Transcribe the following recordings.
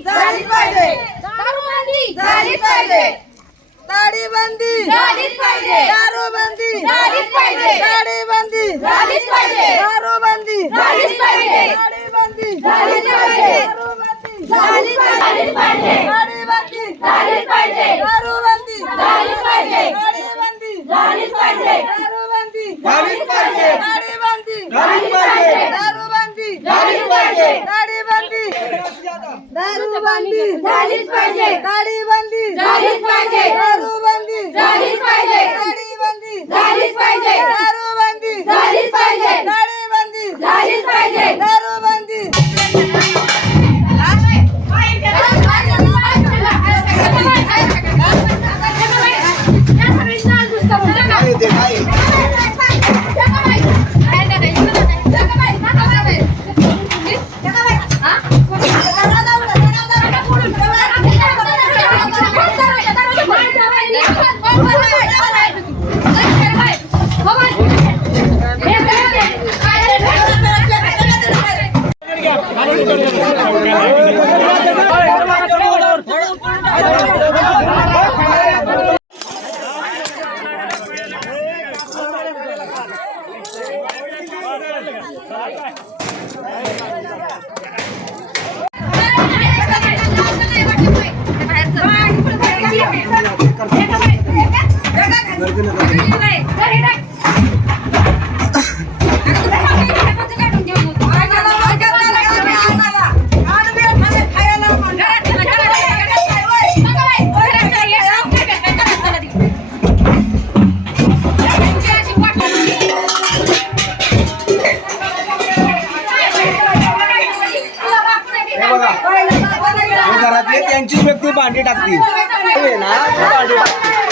झालीच पाहिजे. दारूबंदी. झालीच पाहिजे. ताडीबंदी झालीच पाहिजे दारूबंदी झालीच पाहिजे. ताडीबंदी झालीच पाहिजे दारूबंदी झालीच पाहिजे. ताडीबंदी झालीच पाहिजे. दारूबंदी झालीच पाहिजे. ताडीबंदी दारूबंदी झालीच पाहिजे. ताडीबंदी झालीच पाहिजे. दारूबंदी. झालीच पाहिजे. ताडीबंदी झालीच पाहिजे. दारूबंदी. झालीच पाहिजे. ताडीबंदी झालीच पाहिजे. दारूबंदी. काय येते काय? घरातले त्यांचीच व्यक्ती भांडी टाकतील. ना भांडी टाकतील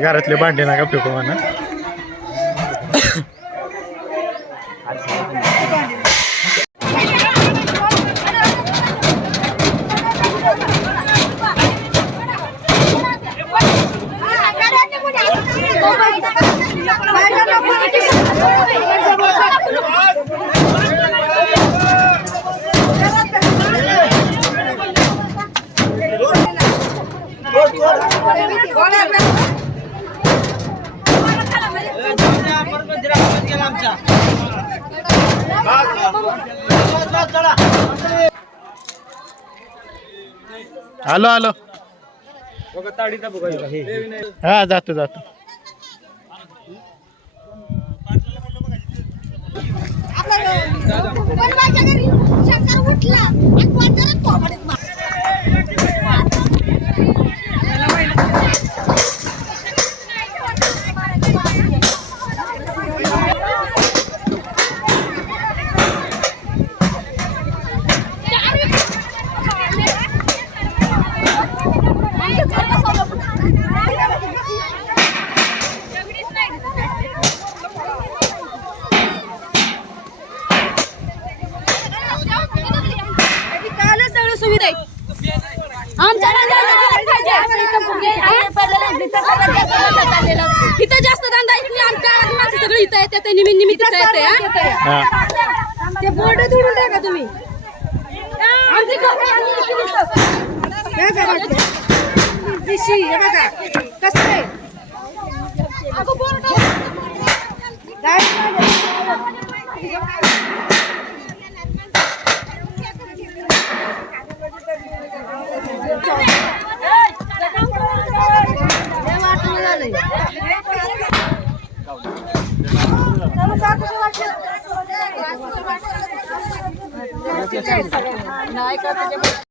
घरातले भांडे नका फेकू म्हणा. आलो आलो हा जातो जातो. इथं जास्त धंदा येत नाही आमच्या गावात माणसं सगळी इथं येते ते निमित्त निमित्त येते हा? हा. ते बोर्ड तोडून टाका तुम्ही. आमची कपडे इथं. हे हे बघा. कसं आहे अगं बोर्ड काय नाही का